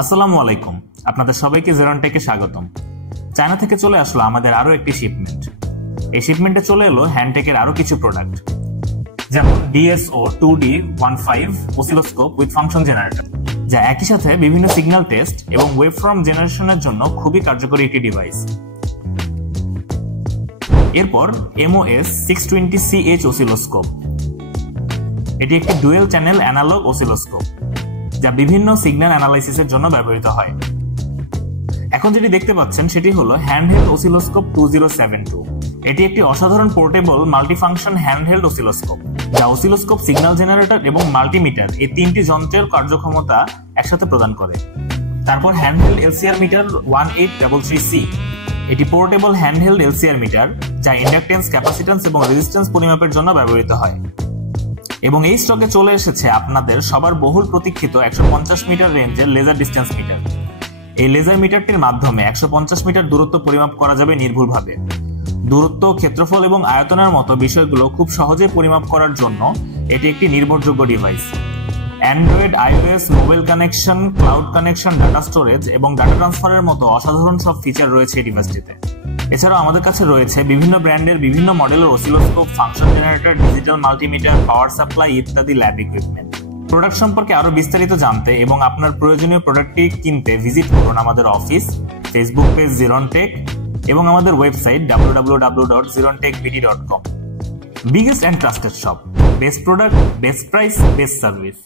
আসসালামু আলাইকুম, আপনাদের সবাইকে জেরনটেকে স্বাগতম। চায়না থেকে চলে আসলো আমাদের আরো একটি শিপমেন্ট। এই শিপমেন্টে চলে এলো হ্যান্ডটেকের আরো কিছু প্রোডাক্ট, যেমন DSO 2D15 oscilloscope with function generator, যা একই সাথে বিভিন্ন সিগন্যাল টেস্ট এবং ওয়েভফর্ম জেনারেশনের জন্য খুবই কার্যকরী একটি ডিভাইস। এরপর MOS 620CH অসিলোস্কোপ। এটি একটি ডুয়েল চ্যানেল অ্যানালগ অসিলোস্কোপ, যা বিভিন্ন সিগন্যাল অ্যানালাইসিসের জন্য ব্যবহৃত হয়। এখন যেটি দেখতে পাচ্ছেন সেটি হলো হ্যান্ডহেল্ড অসিলোস্কোপ 2072। এটি একটি অসাধারণ পোর্টেবল মাল্টিফাংশন হ্যান্ডহেল্ড অসিলোস্কোপ, যা অসিলোস্কোপ, সিগন্যাল জেনারেটর এবং মাল্টিমিটার এই তিনটি যন্ত্রের কার্যক্ষমতা একসাথে প্রদান করে। তারপর হ্যান্ডহেল্ড LCR মিটার 1833C। এটি পোর্টেবল হ্যান্ডহেল্ড LCR মিটার, যা ইন্ডাকটেন্স, ক্যাপাসিট্যান্স এবং রেজিস্ট্যান্স পরিমাপের জন্য ব্যবহৃত হয়। এবং এই স্টকে চলে এসেছে আপনাদের সবার বহুল প্রতীক্ষিত 150 মিটার রেঞ্জের লেজার ডিস্টেন্স মিটার। এই লেজার মিটারটির মাধ্যমে 150 মিটার দূরত্ব পরিমাপ করা যাবে নির্ভুলভাবে। দূরত্ব, ক্ষেত্রফল এবং আয়তনের মতো বিষয়গুলো খুব সহজে পরিমাপ করার জন্য এটি একটি নির্ভরযোগ্য device. Android, iOS, mobile connection, cloud connection, data storage এবং ডাটা ট্রান্সফারের মতো অসাধারণ সব ফিচার রয়েছে এই ডিভাইসটিতে। এছাড়াও আমাদের কাছে রয়েছে বিভিন্ন ব্র্যান্ডের বিভিন্ন মডেলের oscilloscope, function generator, digital multimeter, power supply ইত্যাদি ল্যাব ইকুইপমেন্ট। প্রোডাক্ট সম্পর্কে আরো বিস্তারিত জানতে এবং আপনার প্রয়োজনীয় প্রোডাক্টটি কিনতে ভিজিট করুন আমাদের অফিস, ফেসবুক পেজ জেরনটেক এবং আমাদের website www.zerontechbd.com। Biggest and trusted shop, best product, best price, best service.